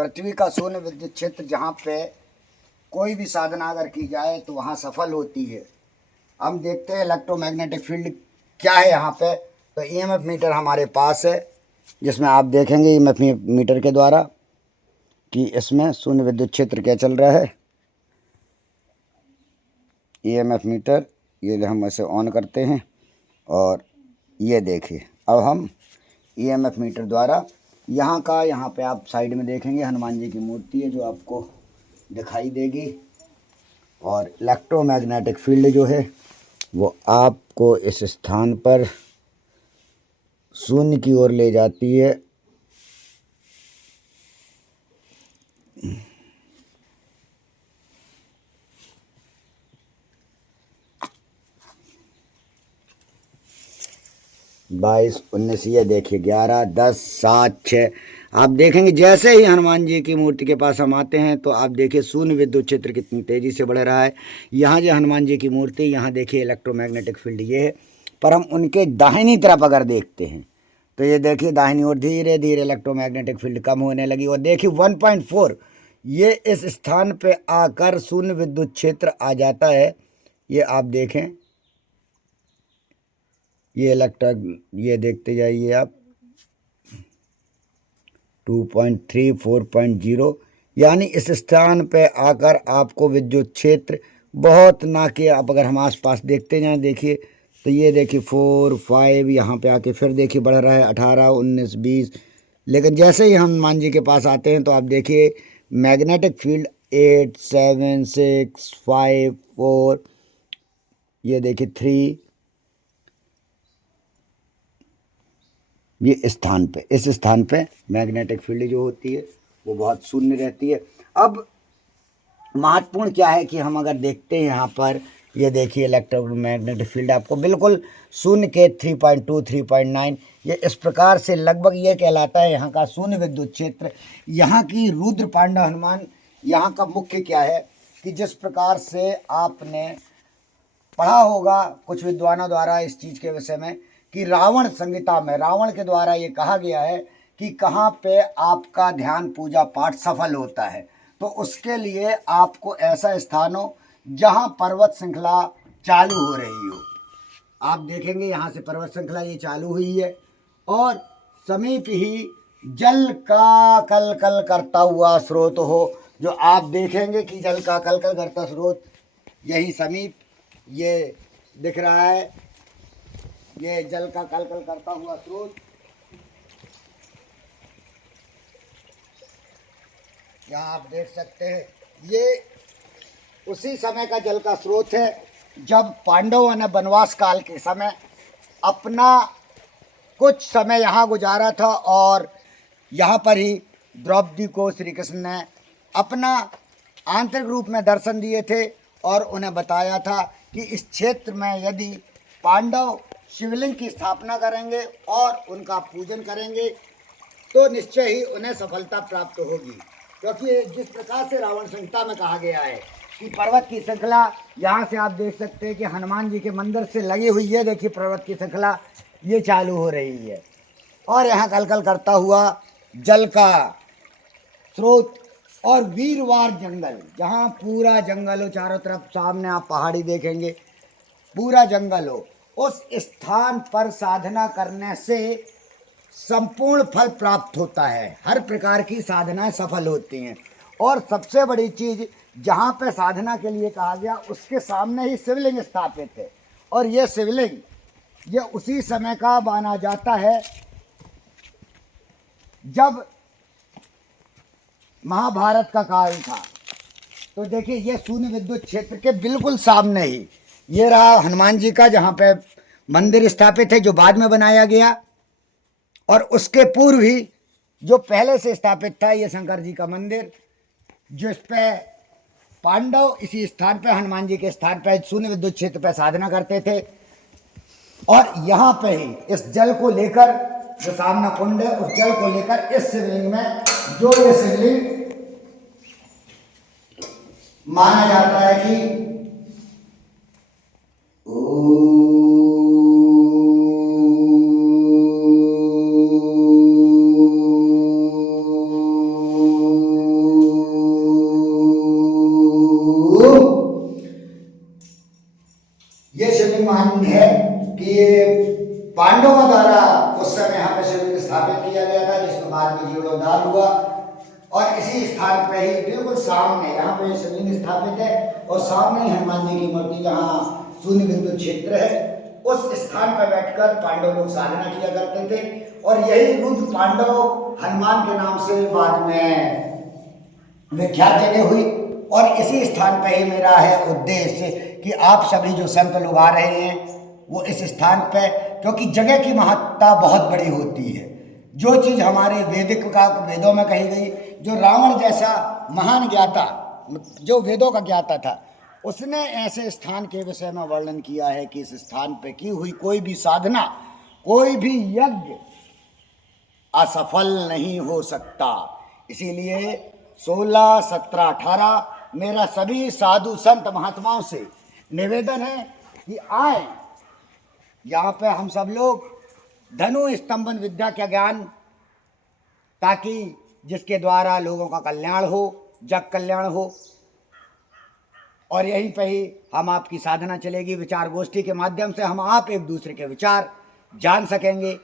पृथ्वी का शून्य विद्युत क्षेत्र जहाँ पे कोई भी साधना अगर की जाए तो वहाँ सफल होती है। हम देखते हैं इलेक्ट्रोमैग्नेटिक फील्ड क्या है यहाँ पे। तो ईएमएफ मीटर हमारे पास है, जिसमें आप देखेंगे ईएमएफ मीटर के द्वारा कि इसमें शून्य विद्युत क्षेत्र क्या चल रहा है। ईएमएफ मीटर ये हम इसे ऑन करते हैं और ये देखिए अब हम ईएमएफ मीटर द्वारा यहाँ पे आप साइड में देखेंगे हनुमान जी की मूर्ति है जो आपको दिखाई देगी। और इलेक्ट्रोमैग्नेटिक फील्ड जो है वो आपको इस स्थान पर शून्य की ओर ले जाती है। बाईस 19 ये देखिए 11 10 7 6 आप देखेंगे जैसे ही हनुमान जी की मूर्ति के पास हम आते हैं तो आप देखिए शून्य विद्युत क्षेत्र कितनी तेज़ी से बढ़ रहा है। यहाँ जो हनुमान जी की मूर्ति यहाँ देखिए इलेक्ट्रोमैग्नेटिक फील्ड ये है। पर हम उनके दाहिनी तरफ अगर देखते हैं तो ये देखिए दाहिनी ओर धीरे धीरे इलेक्ट्रोमैग्नेटिक फील्ड कम होने लगी और देखिए 1.4 ये इस स्थान पे आकर शून्य विद्युत क्षेत्र आ जाता है। ये आप देखें ये देखते जाइए आप 2.3 4.0 यानी इस स्थान पे आकर आपको विद्युत क्षेत्र बहुत ना कि आप अगर हम आसपास देखते जाएं देखिए तो ये देखिए 4 5 यहाँ पे आके फिर देखिए बढ़ रहा है 18 19 20। लेकिन जैसे ही हम हनुमान जी के पास आते हैं तो आप देखिए मैग्नेटिक फील्ड 8 7 6 5 4 ये देखिए 3 ये इस स्थान पे मैग्नेटिक फील्ड जो होती है वो बहुत शून्य रहती है। अब महत्वपूर्ण क्या है कि हम अगर देखते हैं यहाँ पर ये देखिए इलेक्ट्रोमैग्नेटिक फील्ड आपको बिल्कुल शून्य के 3.2 3.9 ये इस प्रकार से लगभग ये कहलाता है यहाँ का शून्य विद्युत क्षेत्र। यहाँ की रुद्र पांडव हनुमान यहाँ का मुख्य क्या है कि जिस प्रकार से आपने पढ़ा होगा कुछ विद्वानों द्वारा इस चीज़ के विषय में कि रावण संहिता में रावण के द्वारा ये कहा गया है कि कहाँ पे आपका ध्यान पूजा पाठ सफल होता है तो उसके लिए आपको ऐसा स्थान हो जहाँ पर्वत श्रृंखला चालू हो रही हो। आप देखेंगे यहाँ से पर्वत श्रृंखला ये चालू हुई है और समीप ही जल का कल कल करता हुआ स्रोत हो जो आप देखेंगे कि जल का कल कल करता स्रोत यही समीप ये दिख रहा है। ये जल का कल कल करता हुआ स्रोत यहाँ आप देख सकते हैं ये उसी समय का जल का स्रोत है जब पांडवों ने वनवास काल के समय अपना कुछ समय यहाँ गुजारा था और यहाँ पर ही द्रौपदी को श्री कृष्ण ने अपना आंतरिक रूप में दर्शन दिए थे और उन्हें बताया था कि इस क्षेत्र में यदि पांडव शिवलिंग की स्थापना करेंगे और उनका पूजन करेंगे तो निश्चय ही उन्हें सफलता प्राप्त होगी। क्योंकि जिस प्रकार से रावण संहिता में कहा गया है कि पर्वत की श्रृंखला यहाँ से आप देख सकते हैं कि हनुमान जी के मंदिर से लगी हुई है। देखिए पर्वत की श्रृंखला ये चालू हो रही है और यहाँ कलकल करता हुआ जल का स्रोत और वीरवार जंगल जहाँ पूरा जंगल हो चारों तरफ सामने आप पहाड़ी देखेंगे पूरा जंगल हो उस स्थान पर साधना करने से संपूर्ण फल प्राप्त होता है। हर प्रकार की साधनाएं सफल होती हैं और सबसे बड़ी चीज़ जहाँ पे साधना के लिए कहा गया उसके सामने ही शिवलिंग स्थापित है और ये शिवलिंग ये उसी समय का माना जाता है जब महाभारत का काल था। तो देखिए ये शून्य विद्युत क्षेत्र के बिल्कुल सामने ही ये रहा हनुमान जी का जहाँ पे मंदिर स्थापित है जो बाद में बनाया गया और उसके पूर्व ही जो पहले से स्थापित था ये शंकर जी का मंदिर जिस पे पांडव इसी स्थान पे हनुमान जी के स्थान पे शून्य विद्युत क्षेत्र पे साधना करते थे। और यहाँ पे ही इस जल को लेकर जो सामना कुंड है उस जल को लेकर इस शिवलिंग में जो ये शिवलिंग माना जाता है कि काल हुआ और इसी स्थान पे ही बिल्कुल सामने, यहाँ पे शिवलिंग स्थापित है और सामने ही हनुमान जी की मूर्ति जहाँ शून्य बिंदु क्षेत्र है, उस स्थान पर बैठकर पांडव लोग साधना किया करते थे। और यही रुद्र पांडव हनुमान के नाम से बाद में विख्यात जगह हुई। और इसी स्थान पर ही मेरा है उद्देश्य कि आप सभी जो संत लोग आ रहे हैं वो इस स्थान पे, क्योंकि जगह की महत्ता बहुत बड़ी होती है। जो चीज़ हमारे वेदों में कही गई, जो रावण जैसा महान ज्ञाता, जो वेदों का ज्ञाता था, उसने ऐसे स्थान के विषय में वर्णन किया है कि इस स्थान पे की हुई कोई भी साधना, कोई भी यज्ञ असफल नहीं हो सकता। इसीलिए 16, 17, 18 मेरा सभी साधु संत महात्माओं से निवेदन है कि आए यहाँ पे हम सब लोग धनु स्तंभन विद्या का ज्ञान, ताकि जिसके द्वारा लोगों का कल्याण हो, जग कल्याण हो। और यहीं पे ही हम आपकी साधना चलेगी। विचार गोष्ठी के माध्यम से हम आप एक दूसरे के विचार जान सकेंगे।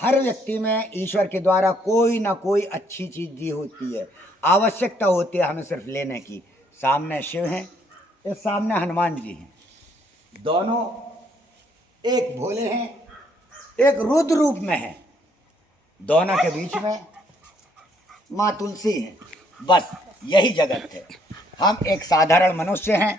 हर व्यक्ति में ईश्वर के द्वारा कोई ना कोई अच्छी चीज़ दी होती है, आवश्यकता होती है हमें सिर्फ लेने की। सामने शिव हैं, इस सामने हनुमान जी हैं, दोनों एक भोले हैं, एक रुद्र रूप में है, दोनों के बीच में माँ तुलसी है। बस यही जगत है। हम एक साधारण मनुष्य हैं।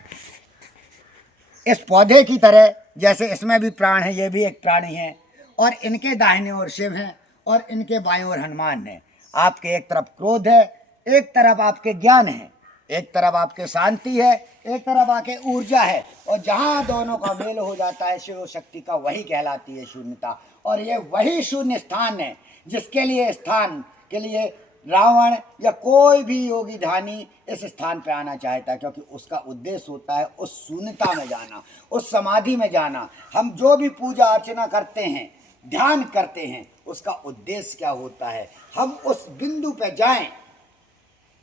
इस पौधे की तरह जैसे इसमें भी प्राण है, ये भी एक प्राणी है, और इनके दाहिने ओर शिव हैं और इनके बाएं ओर हनुमान है। आपके एक तरफ क्रोध है, एक तरफ आपके ज्ञान है, एक तरफ आपके शांति है, एक तरफ आपके ऊर्जा है। और जहाँ दोनों का मेल हो जाता है शिव शक्ति का, वही कहलाती है शून्यता। और ये वही शून्य स्थान है जिसके लिए स्थान के लिए रावण या कोई भी योगी ध्यानी इस स्थान पे आना चाहता है, क्योंकि उसका उद्देश्य होता है उस शून्यता में जाना, उस समाधि में जाना। हम जो भी पूजा अर्चना करते हैं, ध्यान करते हैं, उसका उद्देश्य क्या होता है? हम उस बिंदु पे जाएं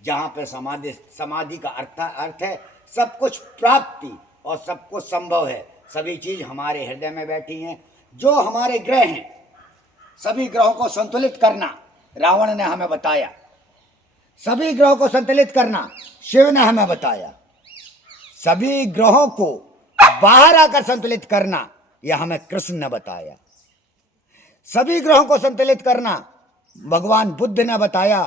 जहाँ पे समाधि का अर्थ है सब कुछ प्राप्ति और सब कुछ संभव है। सभी चीज़ हमारे हृदय में बैठी हैं। जो हमारे ग्रह हैं, सभी ग्रहों को संतुलित करना रावण ने हमें बताया, सभी ग्रहों को संतुलित करना शिव ने हमें बताया, सभी ग्रहों को बाहर आकर संतुलित करना यह हमें कृष्ण ने बताया, सभी ग्रहों को संतुलित करना भगवान बुद्ध ने बताया,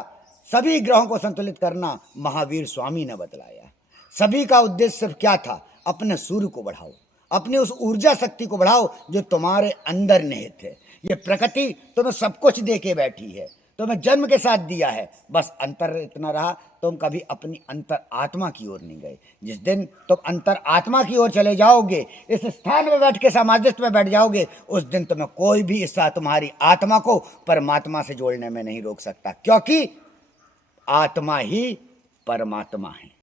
सभी ग्रहों को संतुलित करना महावीर स्वामी ने बतलाया। सभी का उद्देश्य सिर्फ क्या था? अपने सूर्य को बढ़ाओ, अपनी उस ऊर्जा शक्ति को बढ़ाओ जो तुम्हारे अंदर निहित है। ये प्रकृति तुम्हें सब कुछ दे के बैठी है, तुम्हें जन्म के साथ दिया है, बस अंतर इतना रहा तुम कभी अपनी अंतर आत्मा की ओर नहीं गए। जिस दिन तुम अंतर आत्मा की ओर चले जाओगे, इस स्थान में बैठ के समाधिस्थ में बैठ जाओगे, उस दिन तुम्हें कोई भी हिस्सा तुम्हारी आत्मा को परमात्मा से जोड़ने में नहीं रोक सकता, क्योंकि आत्मा ही परमात्मा है।